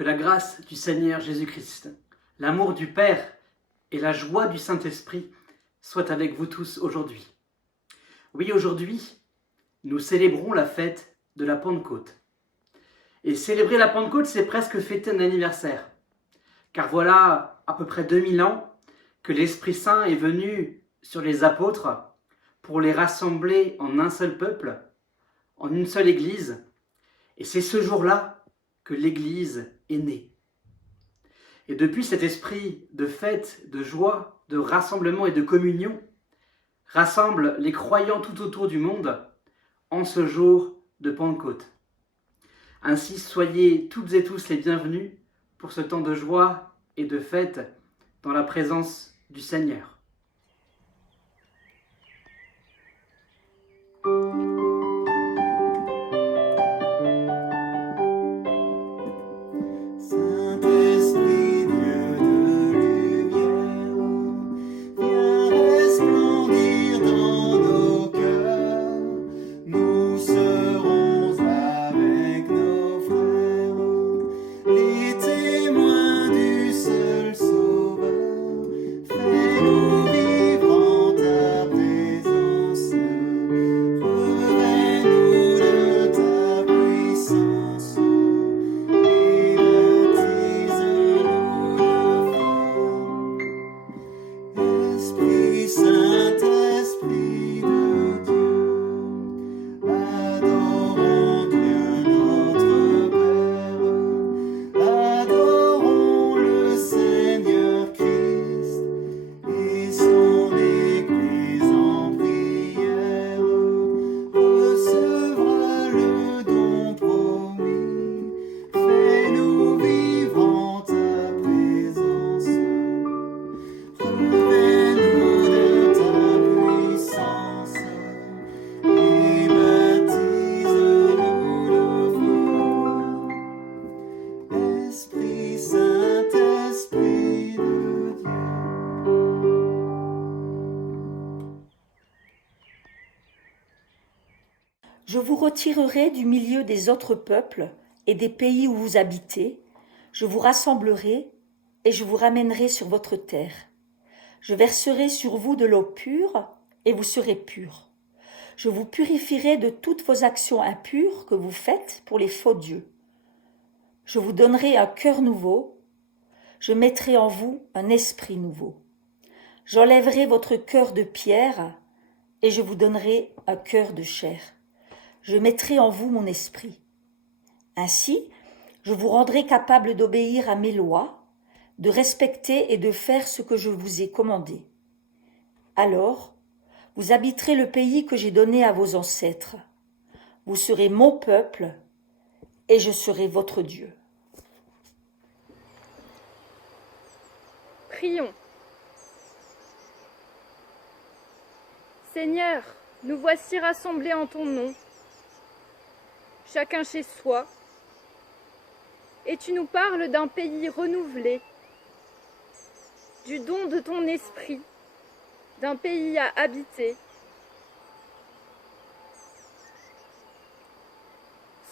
Que la grâce du Seigneur Jésus-Christ, l'amour du Père et la joie du Saint-Esprit soient avec vous tous aujourd'hui. Oui, aujourd'hui, nous célébrons la fête de la Pentecôte. Et célébrer la Pentecôte, c'est presque fêter un anniversaire. Car voilà à peu près 2000 ans que l'Esprit Saint est venu sur les apôtres pour les rassembler en un seul peuple, en une seule Église. Et c'est ce jour-là que l'Église est née. Et depuis cet esprit de fête, de joie, de rassemblement et de communion, rassemble les croyants tout autour du monde en ce jour de Pentecôte. Ainsi, soyez toutes et tous les bienvenus pour ce temps de joie et de fête dans la présence du Seigneur. Je vous retirerai du milieu des autres peuples et des pays où vous habitez, je vous rassemblerai et je vous ramènerai sur votre terre. Je verserai sur vous de l'eau pure et vous serez purs. Je vous purifierai de toutes vos actions impures que vous faites pour les faux dieux. Je vous donnerai un cœur nouveau, je mettrai en vous un esprit nouveau. J'enlèverai votre cœur de pierre et je vous donnerai un cœur de chair. Je mettrai en vous mon esprit. Ainsi, je vous rendrai capable d'obéir à mes lois, de respecter et de faire ce que je vous ai commandé. Alors, vous habiterez le pays que j'ai donné à vos ancêtres. Vous serez mon peuple et je serai votre Dieu. Prions. Seigneur, nous voici rassemblés en ton nom, chacun chez soi, et tu nous parles d'un pays renouvelé, du don de ton esprit, d'un pays à habiter.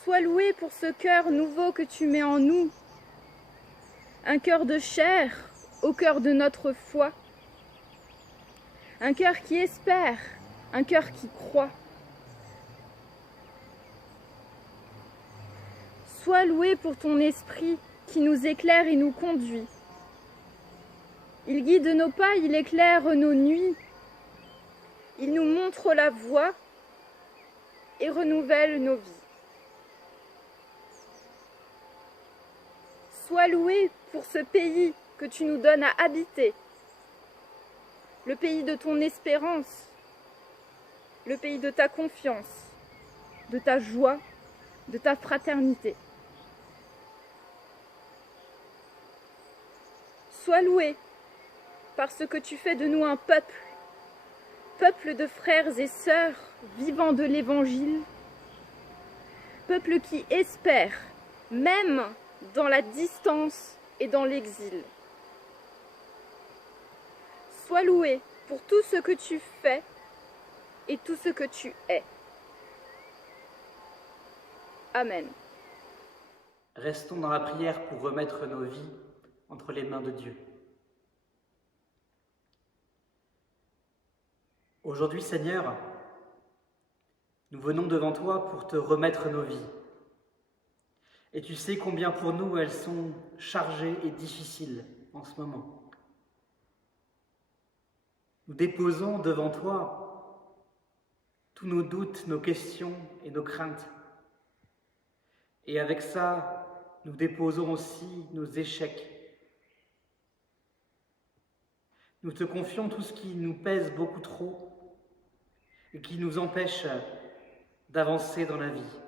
Sois loué pour ce cœur nouveau que tu mets en nous, un cœur de chair au cœur de notre foi, un cœur qui espère, un cœur qui croit. Sois loué pour ton esprit qui nous éclaire et nous conduit. Il guide nos pas, il éclaire nos nuits. Il nous montre la voie et renouvelle nos vies. Sois loué pour ce pays que tu nous donnes à habiter, le pays de ton espérance, le pays de ta confiance, de ta joie, de ta fraternité. Sois loué parce que tu fais de nous un peuple, peuple de frères et sœurs vivant de l'Évangile, peuple qui espère, même dans la distance et dans l'exil. Sois loué pour tout ce que tu fais et tout ce que tu es. Amen. restons dans la prière pour remettre nos vies entre les mains de Dieu. Aujourd'hui, Seigneur, nous venons devant toi pour te remettre nos vies. Et tu sais combien pour nous elles sont chargées et difficiles en ce moment. Nous déposons devant toi tous nos doutes, nos questions et nos craintes. Et avec ça, nous déposons aussi nos échecs. Nous te confions tout ce qui nous pèse beaucoup trop et qui nous empêche d'avancer dans la vie.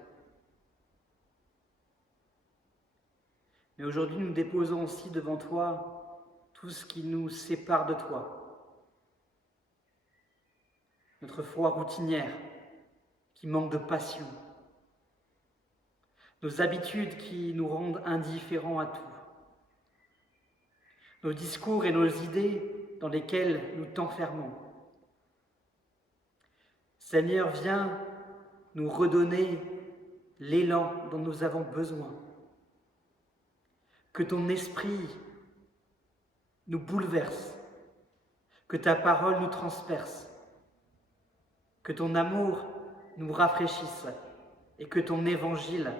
Mais aujourd'hui, nous déposons aussi devant toi tout ce qui nous sépare de toi. Notre foi routinière qui manque de passion. Nos habitudes qui nous rendent indifférents à tout. Nos discours et nos idées dans lesquelles nous t'enfermons. Seigneur, viens nous redonner l'élan dont nous avons besoin. Que ton esprit nous bouleverse, que ta parole nous transperce, que ton amour nous rafraîchisse et que ton évangile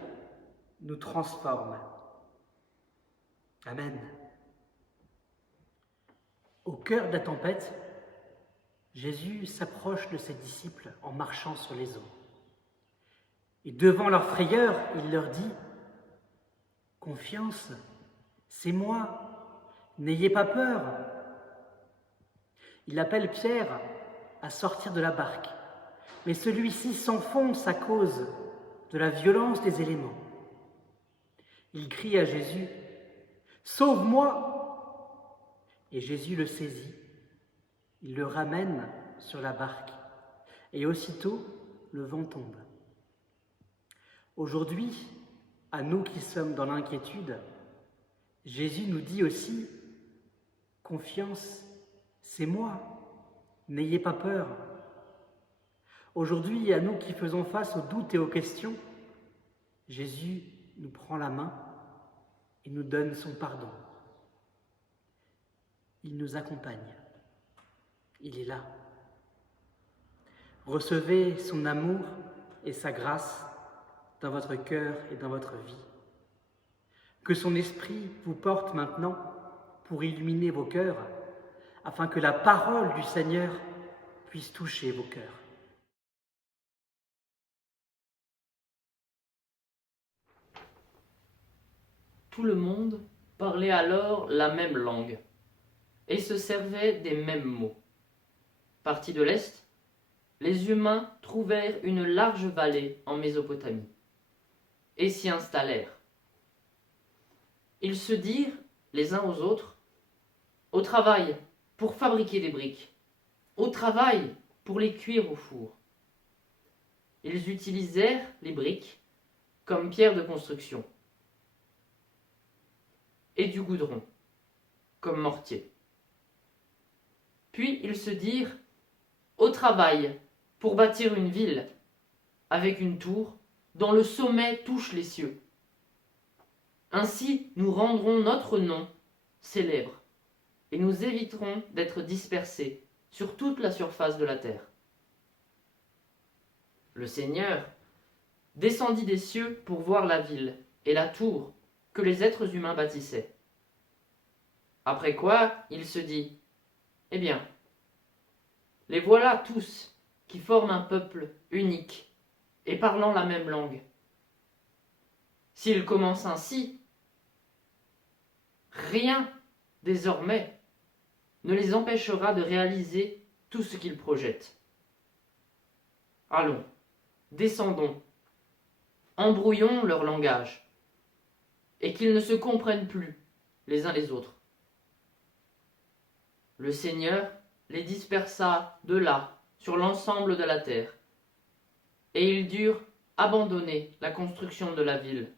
nous transforme. Amen. Au cœur de la tempête, Jésus s'approche de ses disciples en marchant sur les eaux. Et devant leur frayeur, il leur dit « Confiance, c'est moi, n'ayez pas peur !» Il appelle Pierre à sortir de la barque, mais celui-ci s'enfonce à cause de la violence des éléments. Il crie à Jésus « Sauve-moi !» Et Jésus le saisit, il le ramène sur la barque, et aussitôt le vent tombe. Aujourd'hui, à nous qui sommes dans l'inquiétude, Jésus nous dit aussi « Confiance, c'est moi, n'ayez pas peur ». Aujourd'hui, à nous qui faisons face aux doutes et aux questions, Jésus nous prend la main et nous donne son pardon. Il nous accompagne. Il est là. Recevez son amour et sa grâce dans votre cœur et dans votre vie. Que son esprit vous porte maintenant pour illuminer vos cœurs, afin que la parole du Seigneur puisse toucher vos cœurs. Tout le monde parlait alors la même langue et se servait des mêmes mots. Partis de l'Est, les humains trouvèrent une large vallée en Mésopotamie et s'y installèrent. Ils se dirent, les uns aux autres, « Au travail pour fabriquer des briques, au travail pour les cuire au four. » Ils utilisèrent les briques comme pierre de construction et du goudron comme mortier. Puis ils se dirent au travail pour bâtir une ville avec une tour dont le sommet touche les cieux. Ainsi nous rendrons notre nom célèbre et nous éviterons d'être dispersés sur toute la surface de la terre. Le Seigneur descendit des cieux pour voir la ville et la tour que les êtres humains bâtissaient. Après quoi, il se dit « Eh bien, les voilà tous qui forment un peuple unique et parlant la même langue. S'ils commencent ainsi, rien désormais ne les empêchera de réaliser tout ce qu'ils projettent. Allons, descendons, embrouillons leur langage, et qu'ils ne se comprennent plus les uns les autres. » Le Seigneur les dispersa de là sur l'ensemble de la terre, et ils durent abandonner la construction de la ville.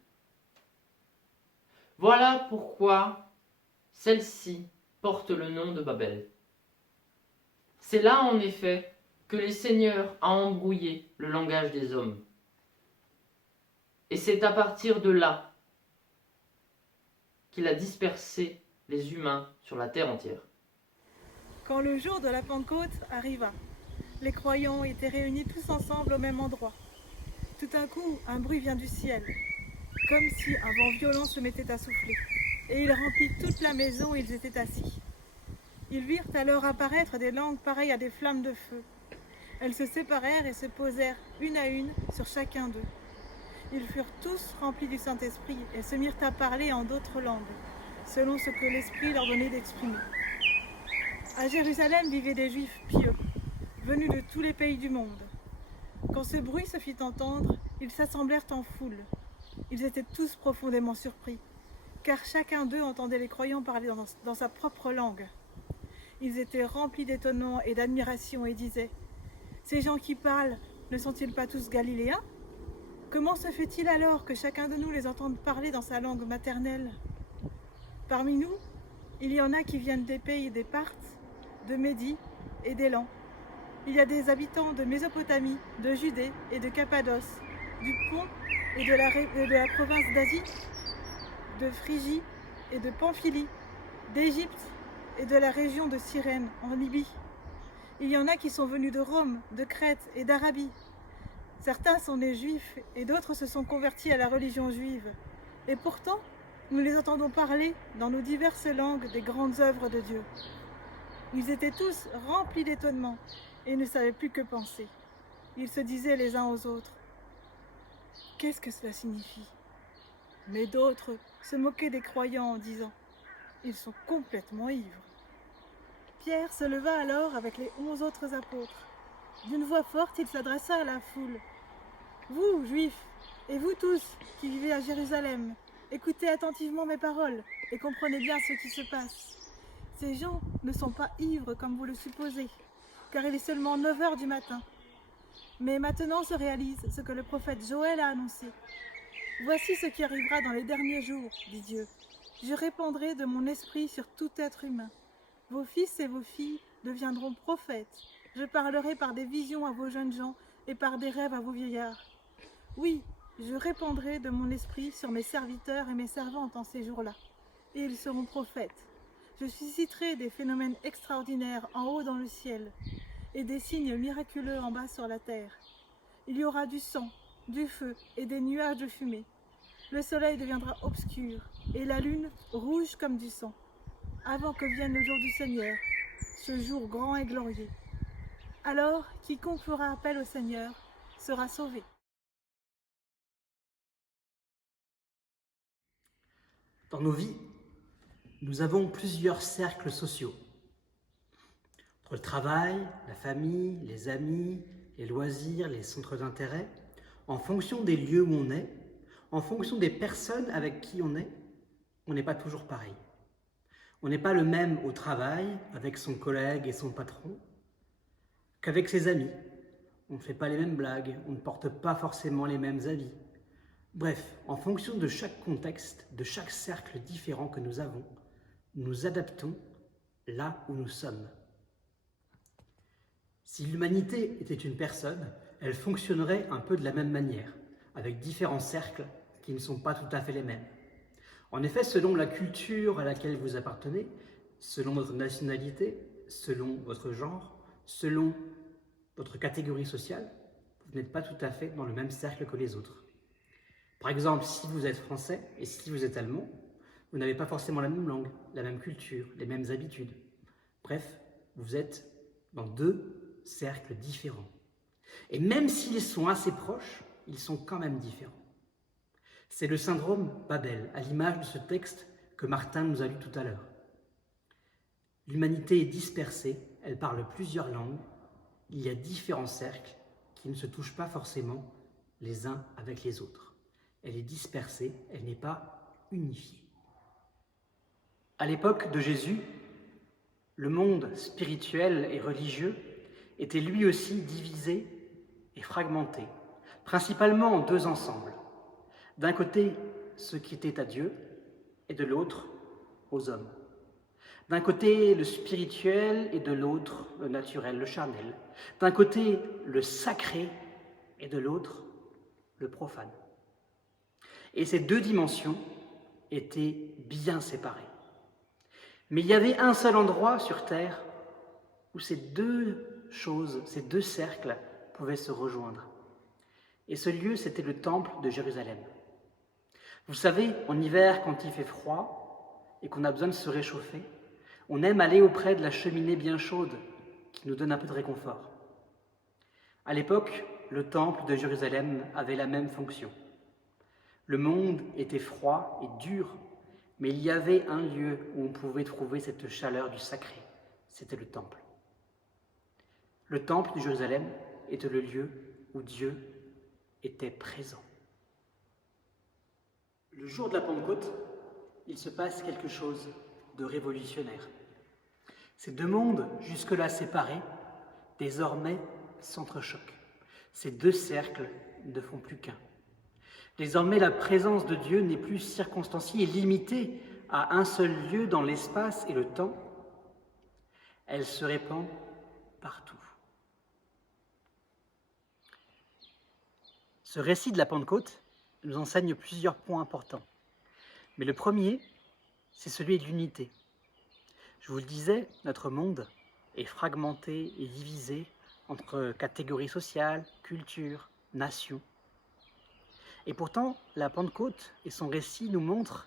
Voilà pourquoi celle-ci porte le nom de Babel. C'est là en effet que le Seigneur a embrouillé le langage des hommes. Et c'est à partir de là qu'il a dispersé les humains sur la terre entière. Quand le jour de la Pentecôte arriva, les croyants étaient réunis tous ensemble au même endroit. Tout d'un coup, un bruit vient du ciel, comme si un vent violent se mettait à souffler, et il remplit toute la maison où ils étaient assis. Ils virent alors apparaître des langues pareilles à des flammes de feu. Elles se séparèrent et se posèrent une à une sur chacun d'eux. Ils furent tous remplis du Saint-Esprit et se mirent à parler en d'autres langues, selon ce que l'Esprit leur donnait d'exprimer. À Jérusalem vivaient des Juifs pieux, venus de tous les pays du monde. Quand ce bruit se fit entendre, ils s'assemblèrent en foule. Ils étaient tous profondément surpris, car chacun d'eux entendait les croyants parler dans sa propre langue. Ils étaient remplis d'étonnement et d'admiration et disaient « Ces gens qui parlent, ne sont-ils pas tous galiléens ? Comment se fait-il alors que chacun de nous les entende parler dans sa langue maternelle ? Parmi nous, il y en a qui viennent des pays des Parthes, de Médie et d'Élan. Il y a des habitants de Mésopotamie, de Judée et de Cappadoce, du Pont et de la province d'Asie, de Phrygie et de Pamphylie, d'Égypte et de la région de Cyrène en Libye. Il y en a qui sont venus de Rome, de Crète et d'Arabie. Certains sont des Juifs et d'autres se sont convertis à la religion juive. Et pourtant, nous les entendons parler dans nos diverses langues des grandes œuvres de Dieu. Ils étaient tous remplis d'étonnement et ne savaient plus que penser. Ils se disaient les uns aux autres « Qu'est-ce que cela signifie ?» Mais d'autres se moquaient des croyants en disant « Ils sont complètement ivres. » Pierre se leva alors avec les 11 autres apôtres. D'une voix forte, il s'adressa à la foule. « Vous, Juifs, et vous tous qui vivez à Jérusalem, écoutez attentivement mes paroles et comprenez bien ce qui se passe. Ces gens ne sont pas ivres comme vous le supposez, car il est seulement 9 heures du matin. Mais maintenant se réalise ce que le prophète Joël a annoncé. Voici ce qui arrivera dans les derniers jours, dit Dieu. Je répandrai de mon esprit sur tout être humain. Vos fils et vos filles deviendront prophètes. Je parlerai par des visions à vos jeunes gens et par des rêves à vos vieillards. Oui, je répandrai de mon esprit sur mes serviteurs et mes servantes en ces jours-là, et ils seront prophètes. Je susciterai des phénomènes extraordinaires en haut dans le ciel, et des signes miraculeux en bas sur la terre. Il y aura du sang, du feu et des nuages de fumée. Le soleil deviendra obscur, et la lune rouge comme du sang, avant que vienne le jour du Seigneur, ce jour grand et glorieux. Alors, quiconque fera appel au Seigneur sera sauvé. Dans nos vies, nous avons plusieurs cercles sociaux. Entre le travail, la famille, les amis, les loisirs, les centres d'intérêt, en fonction des lieux où on est, en fonction des personnes avec qui on n'est pas toujours pareil. On n'est pas le même au travail, avec son collègue et son patron, qu'avec ses amis. On ne fait pas les mêmes blagues, on ne porte pas forcément les mêmes habits. Bref, en fonction de chaque contexte, de chaque cercle différent que nous avons, nous adaptons là où nous sommes. Si l'humanité était une personne, elle fonctionnerait un peu de la même manière, avec différents cercles qui ne sont pas tout à fait les mêmes. En effet, selon la culture à laquelle vous appartenez, selon votre nationalité, selon votre genre, selon votre catégorie sociale, vous n'êtes pas tout à fait dans le même cercle que les autres. Par exemple, si vous êtes français et si vous êtes allemand, vous n'avez pas forcément la même langue, la même culture, les mêmes habitudes. Bref, vous êtes dans deux cercles différents. Et même s'ils sont assez proches, ils sont quand même différents. C'est le syndrome Babel, à l'image de ce texte que Martin nous a lu tout à l'heure. L'humanité est dispersée, elle parle plusieurs langues, il y a différents cercles qui ne se touchent pas forcément les uns avec les autres. Elle est dispersée, elle n'est pas unifiée. À l'époque de Jésus, le monde spirituel et religieux était lui aussi divisé et fragmenté, principalement en deux ensembles. D'un côté, ceux qui étaient à Dieu, et de l'autre, aux hommes. D'un côté, le spirituel, et de l'autre, le naturel, le charnel. D'un côté, le sacré, et de l'autre, le profane. Et ces deux dimensions étaient bien séparés. Mais il y avait un seul endroit sur terre où ces deux choses, ces deux cercles pouvaient se rejoindre. Et ce lieu, c'était le temple de Jérusalem. Vous savez, en hiver, quand il fait froid et qu'on a besoin de se réchauffer, on aime aller auprès de la cheminée bien chaude qui nous donne un peu de réconfort. À l'époque, le temple de Jérusalem avait la même fonction. Le monde était froid et dur, mais il y avait un lieu où on pouvait trouver cette chaleur du sacré. C'était le temple. Le temple de Jérusalem était le lieu où Dieu était présent. Le jour de la Pentecôte, il se passe quelque chose de révolutionnaire. Ces deux mondes, jusque-là séparés, désormais s'entrechoquent. Ces deux cercles ne font plus qu'un. Désormais, la présence de Dieu n'est plus circonstanciée et limitée à un seul lieu dans l'espace et le temps. Elle se répand partout. Ce récit de la Pentecôte nous enseigne plusieurs points importants. Mais le premier, c'est celui de l'unité. Je vous le disais, notre monde est fragmenté et divisé entre catégories sociales, cultures, nations. Et pourtant, la Pentecôte et son récit nous montrent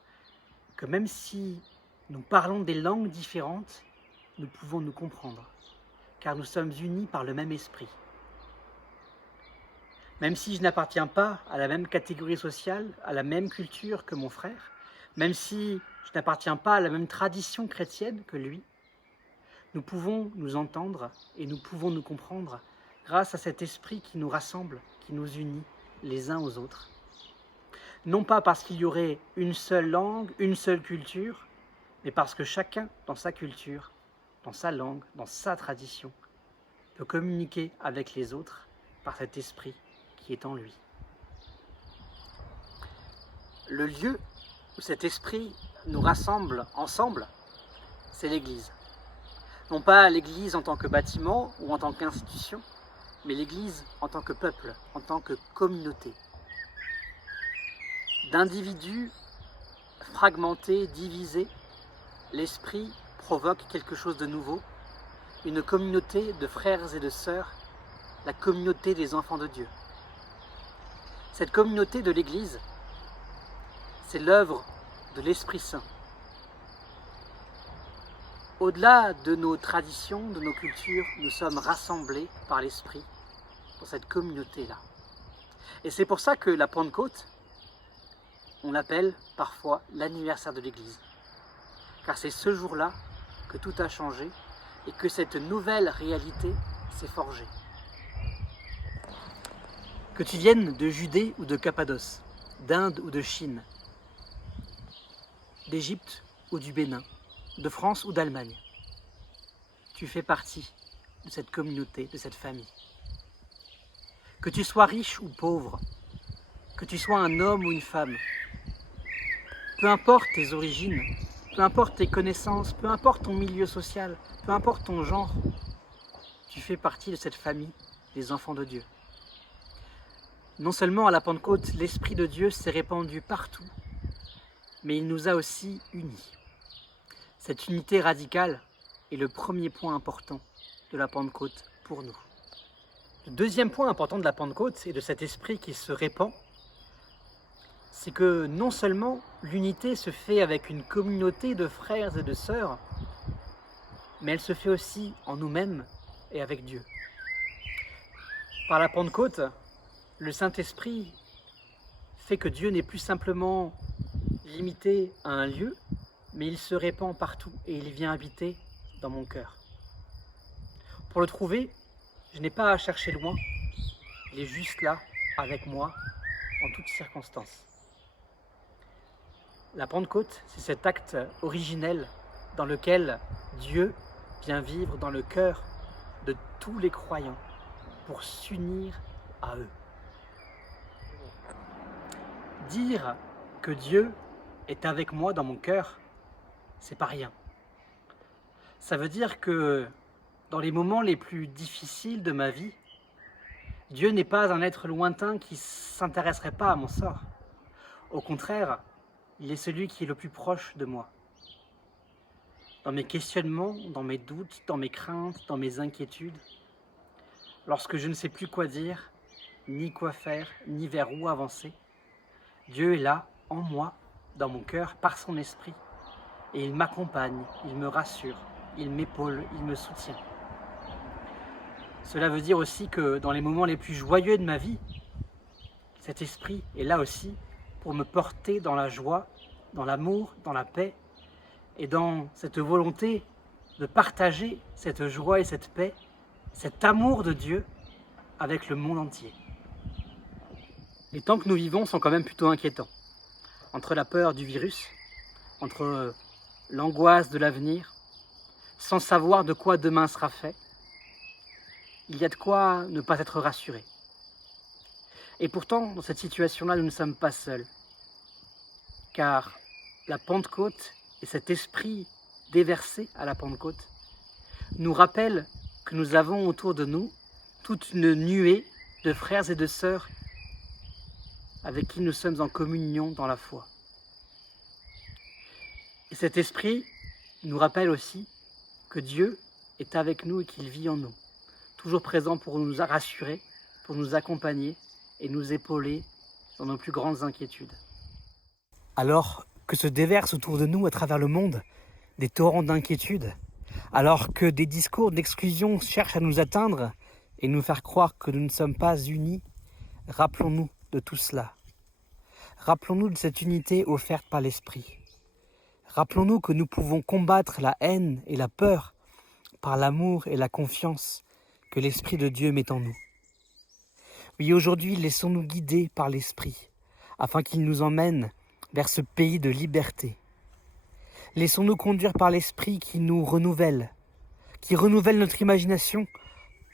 que même si nous parlons des langues différentes, nous pouvons nous comprendre, car nous sommes unis par le même esprit. Même si je n'appartiens pas à la même catégorie sociale, à la même culture que mon frère, même si je n'appartiens pas à la même tradition chrétienne que lui, nous pouvons nous entendre et nous pouvons nous comprendre grâce à cet esprit qui nous rassemble, qui nous unit les uns aux autres. Non pas parce qu'il y aurait une seule langue, une seule culture, mais parce que chacun, dans sa culture, dans sa langue, dans sa tradition, peut communiquer avec les autres par cet esprit qui est en lui. Le lieu où cet esprit nous rassemble ensemble, c'est l'Église. Non pas l'Église en tant que bâtiment ou en tant qu'institution, mais l'Église en tant que peuple, en tant que communauté. D'individus fragmentés, divisés, l'Esprit provoque quelque chose de nouveau, une communauté de frères et de sœurs, la communauté des enfants de Dieu. Cette communauté de l'Église, c'est l'œuvre de l'Esprit Saint. Au-delà de nos traditions, de nos cultures, nous sommes rassemblés par l'Esprit dans cette communauté-là. Et c'est pour ça que la Pentecôte, on l'appelle parfois l'anniversaire de l'Église. Car c'est ce jour-là que tout a changé et que cette nouvelle réalité s'est forgée. Que tu viennes de Judée ou de Cappadoce, d'Inde ou de Chine, d'Égypte ou du Bénin, de France ou d'Allemagne, tu fais partie de cette communauté, de cette famille. Que tu sois riche ou pauvre, que tu sois un homme ou une femme, peu importe tes origines, peu importe tes connaissances, peu importe ton milieu social, peu importe ton genre, tu fais partie de cette famille des enfants de Dieu. Non seulement à la Pentecôte, l'Esprit de Dieu s'est répandu partout, mais il nous a aussi unis. Cette unité radicale est le premier point important de la Pentecôte pour nous. Le deuxième point important de la Pentecôte et de cet esprit qui se répand, c'est que non seulement l'unité se fait avec une communauté de frères et de sœurs, mais elle se fait aussi en nous-mêmes et avec Dieu. Par la Pentecôte, le Saint-Esprit fait que Dieu n'est plus simplement limité à un lieu, mais il se répand partout et il vient habiter dans mon cœur. Pour le trouver, je n'ai pas à chercher loin, il est juste là, avec moi, en toutes circonstances. La Pentecôte, c'est cet acte originel dans lequel Dieu vient vivre dans le cœur de tous les croyants pour s'unir à eux. Dire que Dieu est avec moi dans mon cœur, c'est pas rien. Ça veut dire que dans les moments les plus difficiles de ma vie, Dieu n'est pas un être lointain qui ne s'intéresserait pas à mon sort. Au contraire, Il est celui qui est le plus proche de moi. Dans mes questionnements, dans mes doutes, dans mes craintes, dans mes inquiétudes, lorsque je ne sais plus quoi dire, ni quoi faire, ni vers où avancer, Dieu est là, en moi, dans mon cœur, par son esprit. Et il m'accompagne, il me rassure, il m'épaule, il me soutient. Cela veut dire aussi que dans les moments les plus joyeux de ma vie, cet esprit est là aussi pour me porter dans la joie, dans l'amour, dans la paix, et dans cette volonté de partager cette joie et cette paix, cet amour de Dieu avec le monde entier. Les temps que nous vivons sont quand même plutôt inquiétants. Entre la peur du virus, entre l'angoisse de l'avenir, sans savoir de quoi demain sera fait, il y a de quoi ne pas être rassuré. Et pourtant, dans cette situation-là, nous ne sommes pas seuls. Car la Pentecôte et cet esprit déversé à la Pentecôte nous rappellent que nous avons autour de nous toute une nuée de frères et de sœurs avec qui nous sommes en communion dans la foi. Et cet esprit nous rappelle aussi que Dieu est avec nous et qu'il vit en nous, toujours présent pour nous rassurer, pour nous accompagner et nous épauler dans nos plus grandes inquiétudes. Alors que se déversent autour de nous à travers le monde des torrents d'inquiétude, alors que des discours d'exclusion cherchent à nous atteindre et nous faire croire que nous ne sommes pas unis, rappelons-nous de tout cela. Rappelons-nous de cette unité offerte par l'Esprit. Rappelons-nous que nous pouvons combattre la haine et la peur par l'amour et la confiance que l'Esprit de Dieu met en nous. Oui, aujourd'hui, laissons-nous guider par l'Esprit, afin qu'il nous emmène vers ce pays de liberté. Laissons-nous conduire par l'Esprit qui nous renouvelle notre imagination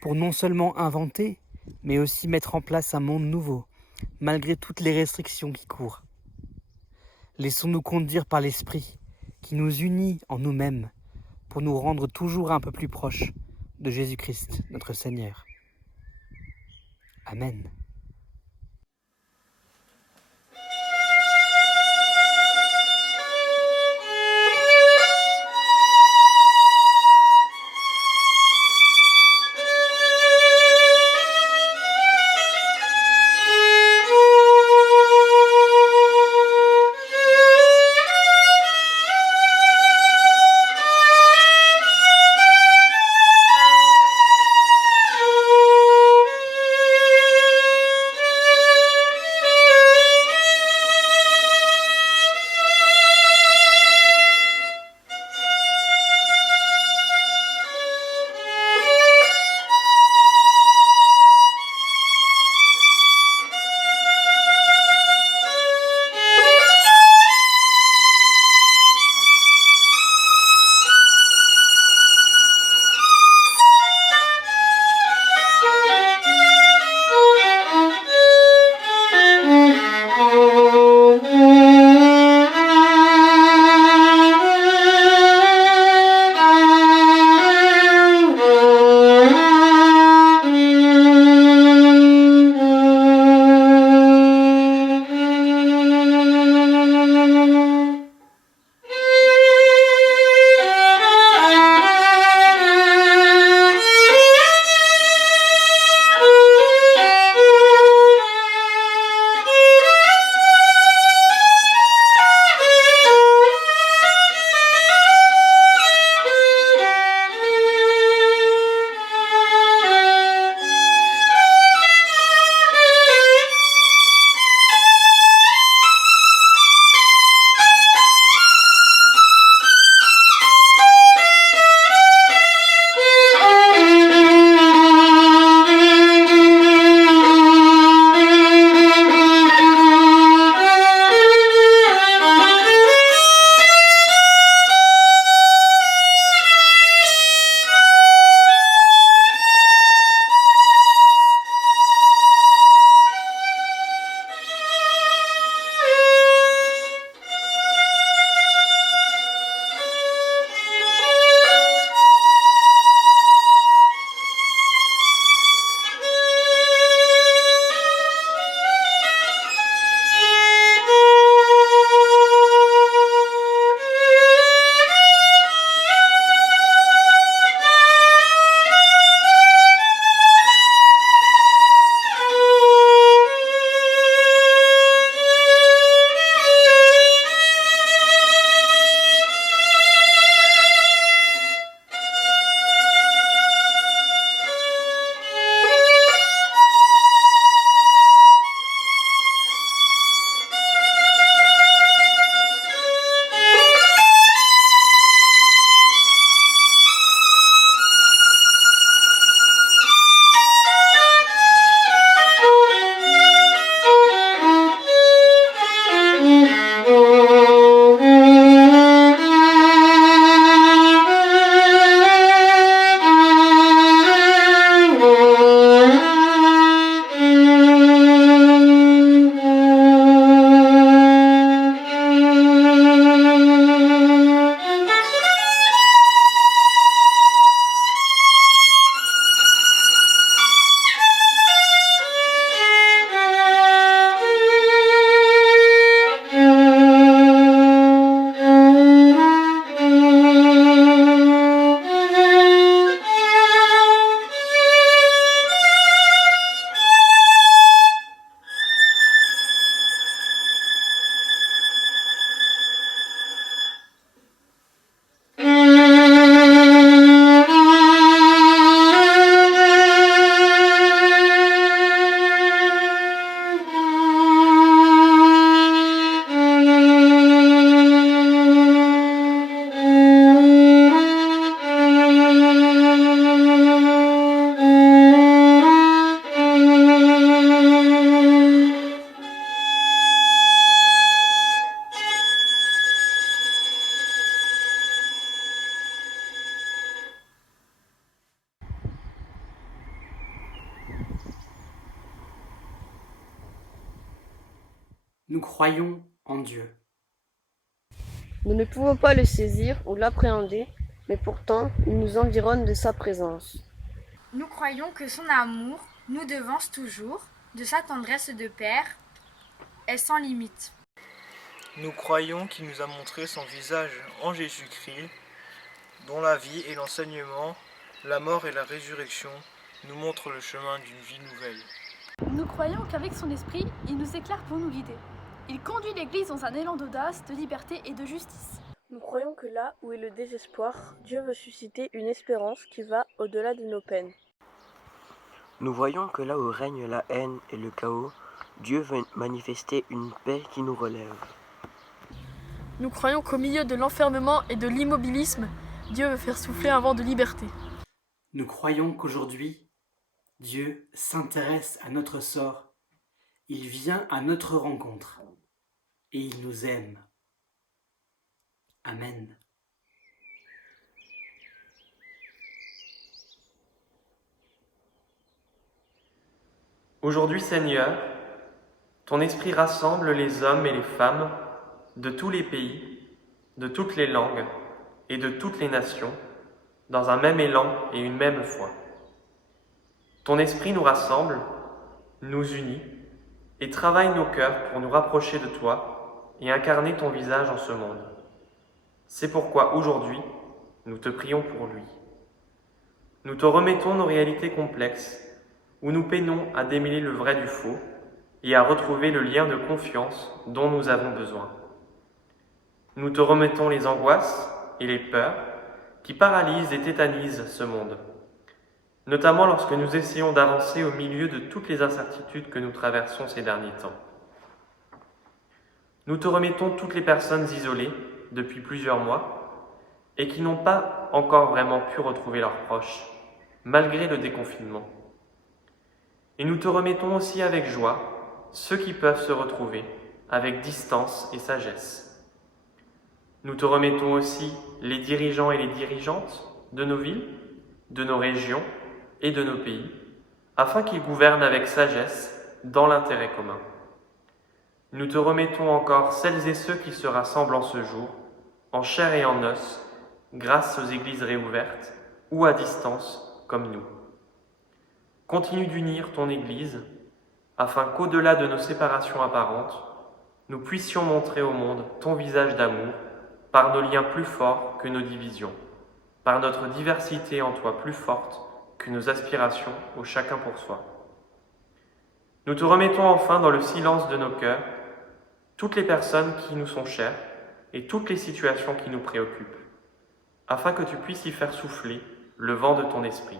pour non seulement inventer, mais aussi mettre en place un monde nouveau, malgré toutes les restrictions qui courent. Laissons-nous conduire par l'Esprit qui nous unit en nous-mêmes pour nous rendre toujours un peu plus proches de Jésus-Christ, notre Seigneur. Amen. Nous croyons en Dieu. Nous ne pouvons pas le saisir ou l'appréhender, mais pourtant, il nous environne de sa présence. Nous croyons que son amour nous devance toujours, de sa tendresse de père, est sans limite. Nous croyons qu'il nous a montré son visage en Jésus-Christ, dont la vie et l'enseignement, la mort et la résurrection nous montrent le chemin d'une vie nouvelle. Nous croyons qu'avec son esprit, il nous éclaire pour nous guider. Il conduit l'Église dans un élan d'audace, de liberté et de justice. Nous croyons que là où est le désespoir, Dieu veut susciter une espérance qui va au-delà de nos peines. Nous voyons que là où règne la haine et le chaos, Dieu veut manifester une paix qui nous relève. Nous croyons qu'au milieu de l'enfermement et de l'immobilisme, Dieu veut faire souffler un vent de liberté. Nous croyons qu'aujourd'hui, Dieu s'intéresse à notre sort. Il vient à notre rencontre et il nous aime. Amen. Aujourd'hui, Seigneur, ton esprit rassemble les hommes et les femmes de tous les pays, de toutes les langues et de toutes les nations, dans un même élan et une même foi. Ton esprit nous rassemble, nous unit et travaille nos cœurs pour nous rapprocher de toi et incarner ton visage en ce monde. C'est pourquoi aujourd'hui, nous te prions pour lui. Nous te remettons nos réalités complexes, où nous peinons à démêler le vrai du faux et à retrouver le lien de confiance dont nous avons besoin. Nous te remettons les angoisses et les peurs qui paralysent et tétanisent ce monde, notamment lorsque nous essayons d'avancer au milieu de toutes les incertitudes que nous traversons ces derniers temps. Nous te remettons toutes les personnes isolées depuis plusieurs mois et qui n'ont pas encore vraiment pu retrouver leurs proches, malgré le déconfinement. Et nous te remettons aussi avec joie ceux qui peuvent se retrouver avec distance et sagesse. Nous te remettons aussi les dirigeants et les dirigeantes de nos villes, de nos régions et de nos pays, afin qu'ils gouvernent avec sagesse dans l'intérêt commun. Nous te remettons encore celles et ceux qui se rassemblent en ce jour, en chair et en os, grâce aux églises réouvertes ou à distance comme nous. Continue d'unir ton Église, afin qu'au-delà de nos séparations apparentes, nous puissions montrer au monde ton visage d'amour par nos liens plus forts que nos divisions, par notre diversité en toi plus forte que nos aspirations au chacun pour soi. Nous te remettons enfin dans le silence de nos cœurs toutes les personnes qui nous sont chères et toutes les situations qui nous préoccupent, afin que tu puisses y faire souffler le vent de ton esprit.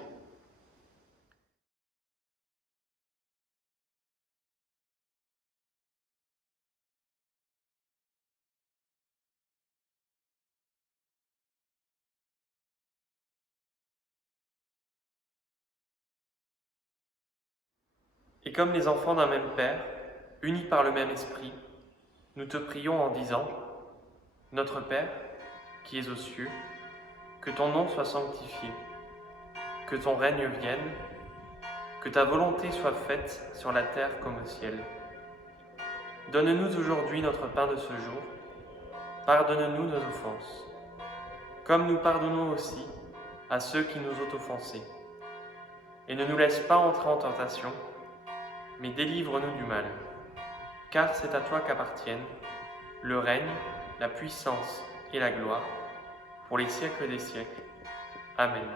Et comme les enfants d'un même Père, unis par le même Esprit, nous te prions en disant : Notre Père, qui es aux cieux, que ton nom soit sanctifié, que ton règne vienne, que ta volonté soit faite sur la terre comme au ciel. Donne-nous aujourd'hui notre pain de ce jour, pardonne-nous nos offenses, comme nous pardonnons aussi à ceux qui nous ont offensés. Et ne nous laisse pas entrer en tentation, mais délivre-nous du mal, car c'est à toi qu'appartiennent le règne, la puissance et la gloire, pour les siècles des siècles. Amen.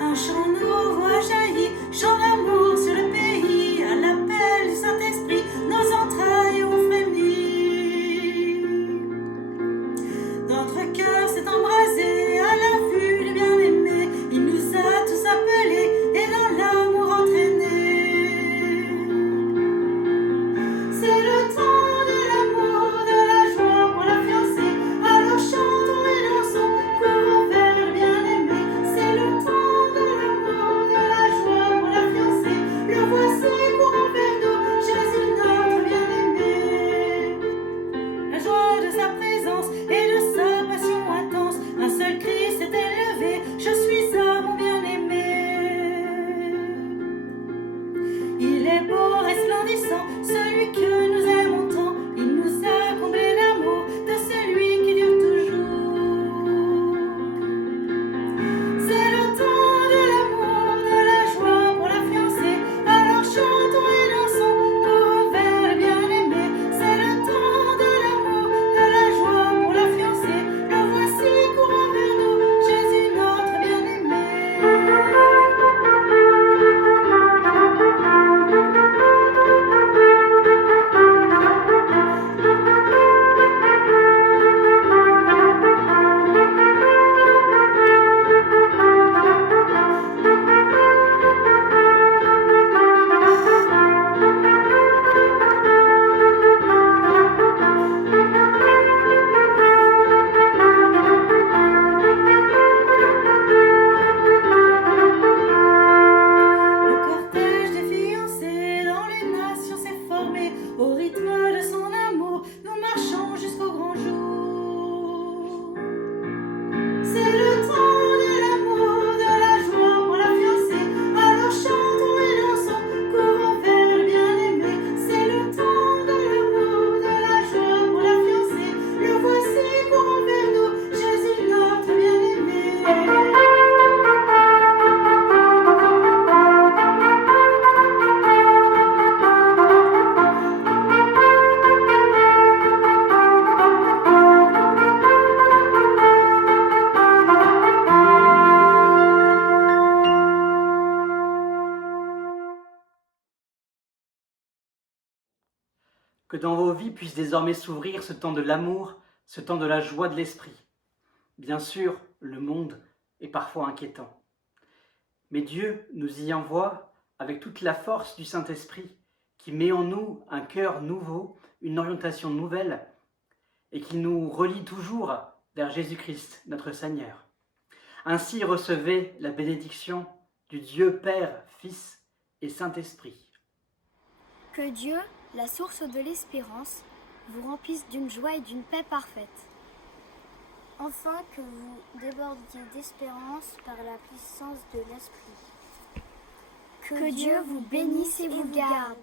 Un chant nouveau voit jaillir, chant d'amour sur le pays, à l'appel du Saint-Esprit, nos entrailles ont frémi. Notre cœur s'est embrasé à la vue du bien-aimé, il nous a tous appelés et dans l'amour entraînés. C'est le temps de l'amour, de la joie pour la fiancée, alors chantons et dansons, courons vers le bien-aimé. C'est le temps de l'amour, de la joie pour la fiancée, Que dans vos vies puisse désormais s'ouvrir ce temps de l'amour, ce temps de la joie de l'esprit. Bien sûr, le monde est parfois inquiétant. Mais Dieu nous y envoie avec toute la force du Saint-Esprit qui met en nous un cœur nouveau, une orientation nouvelle et qui nous relie toujours vers Jésus-Christ, notre Seigneur. Ainsi recevez la bénédiction du Dieu Père, Fils et Saint-Esprit. Que Dieu, la source de l'espérance, vous remplisse d'une joie et d'une paix parfaite. Enfin, que vous débordiez d'espérance par la puissance de l'Esprit. Que Dieu vous bénisse et vous garde.